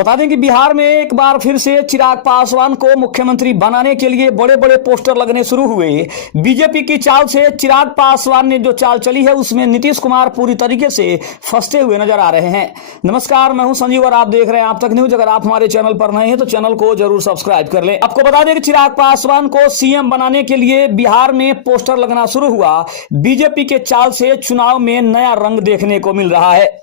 बता दें कि बिहार में एक बार फिर से चिराग पासवान को मुख्यमंत्री बनाने के लिए बड़े बड़े पोस्टर लगने शुरू हुए। बीजेपी की चाल से चिराग पासवान ने जो चाल चली है उसमें नीतीश कुमार पूरी तरीके से फंसते हुए नजर आ रहे हैं। नमस्कार, मैं हूं संजीव और आप देख रहे हैं आप तक न्यूज। अगर आप हमारे चैनल पर नए हैं तो चैनल को जरूर सब्सक्राइब कर लें। आपको बता दें कि चिराग पासवान को सीएम बनाने के लिए बिहार में पोस्टर लगना शुरू हुआ। बीजेपी के चाल से चुनाव में नया रंग देखने को मिल रहा है।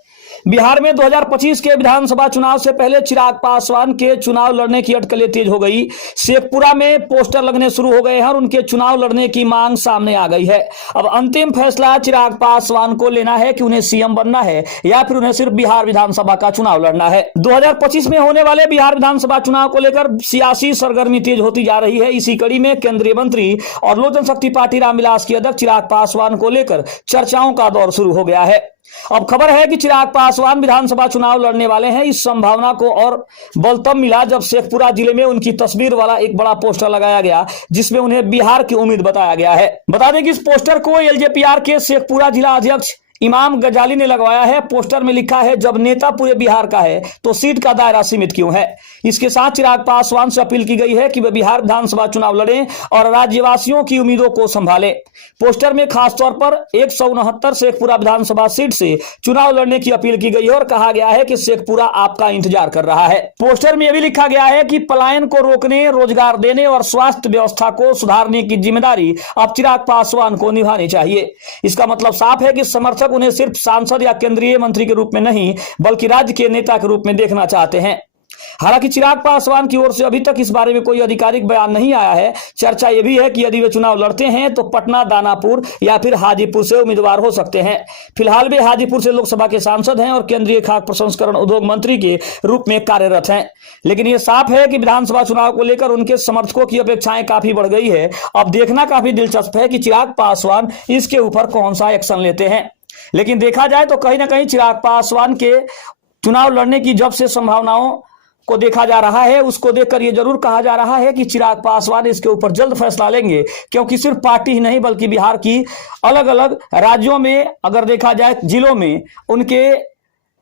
बिहार में 2025 के विधानसभा चुनाव से पहले चिराग पासवान के चुनाव लड़ने की अटकलें तेज हो गई। शेखपुरा में पोस्टर लगने शुरू हो गए हैं और उनके चुनाव लड़ने की मांग सामने आ गई है। अब अंतिम फैसला चिराग पासवान को लेना है कि उन्हें सीएम बनना है या फिर उन्हें सिर्फ बिहार विधानसभा का चुनाव लड़ना है। 2025 में होने वाले बिहार विधानसभा चुनाव को लेकर सियासी सरगर्मी तेज होती जा रही है। इसी कड़ी में केंद्रीय मंत्री और लोक जनशक्ति पार्टी रामविलास के अध्यक्ष चिराग पासवान को लेकर चर्चाओं का दौर शुरू हो गया है। अब खबर है कि चिराग पासवान विधानसभा चुनाव लड़ने वाले हैं। इस संभावना को और बल तब मिला जब शेखपुरा जिले में उनकी तस्वीर वाला एक बड़ा पोस्टर लगाया गया जिसमें उन्हें बिहार की उम्मीद बताया गया है। बता दें कि इस पोस्टर को एलजेपीआर के शेखपुरा जिला अध्यक्ष इमाम गजाली ने लगवाया है। पोस्टर में लिखा है, जब नेता पूरे बिहार का है तो सीट का दायरा सीमित क्यों है। इसके साथ चिराग पासवान से अपील की गई है कि वे बिहार विधानसभा चुनाव लड़ें और राज्यवासियों की उम्मीदों को संभालें। पोस्टर में खासतौर पर 169 शेखपुरा विधानसभा सीट से चुनाव लड़ने की अपील की गई है और कहा गया है कि शेखपुरा आपका इंतजार कर रहा है। पोस्टर में यह भी लिखा गया है कि पलायन को रोकने, रोजगार देने और स्वास्थ्य व्यवस्था को सुधारने की जिम्मेदारी अब चिराग पासवान को निभानी चाहिए। इसका मतलब साफ है कि समर्थक उन्हें सिर्फ सांसद या केंद्रीय मंत्री के रूप में नहीं बल्कि राज्य के नेता के रूप में देखना चाहते हैं। हालांकि चिराग पासवान की ओर से अभी तक इस बारे में कोई आधिकारिक बयान नहीं आया है। चर्चा यह भी है कि यदि वे चुनाव लड़ते हैं तो पटना, दानापुर या फिर हाजीपुर से उम्मीदवार हो सकते हैं। फिलहाल वे हाजीपुर से लोकसभा के सांसद हैं और केंद्रीय खाद्य प्रसंस्करण उद्योग मंत्री के रूप में कार्यरत हैं। लेकिन यह साफ है कि विधानसभा चुनाव को लेकर उनके समर्थकों की अपेक्षाएं काफी बढ़ गई है। अब देखना काफी दिलचस्प है कि चिराग पासवान इसके ऊपर कौन सा एक्शन लेते हैं। लेकिन देखा जाए तो कहीं ना कहीं चिराग पासवान के चुनाव लड़ने की जब से संभावनाओं को देखा जा रहा है उसको देखकर यह जरूर कहा जा रहा है कि चिराग पासवान इसके ऊपर जल्द फैसला लेंगे, क्योंकि सिर्फ पार्टी ही नहीं बल्कि बिहार की अलग अलग राज्यों में अगर देखा जाए जिलों में उनके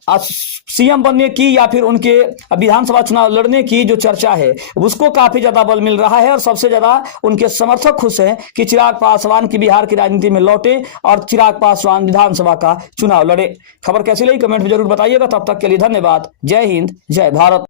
सीएम बनने की या फिर उनके विधानसभा चुनाव लड़ने की जो चर्चा है उसको काफी ज्यादा बल मिल रहा है और सबसे ज्यादा उनके समर्थक खुश हैं कि चिराग पासवान की बिहार की राजनीति में लौटे और चिराग पासवान विधानसभा का चुनाव लड़े। खबर कैसी लगी कमेंट में जरूर बताइएगा। तब तक के लिए धन्यवाद। जय हिंद, जय भारत।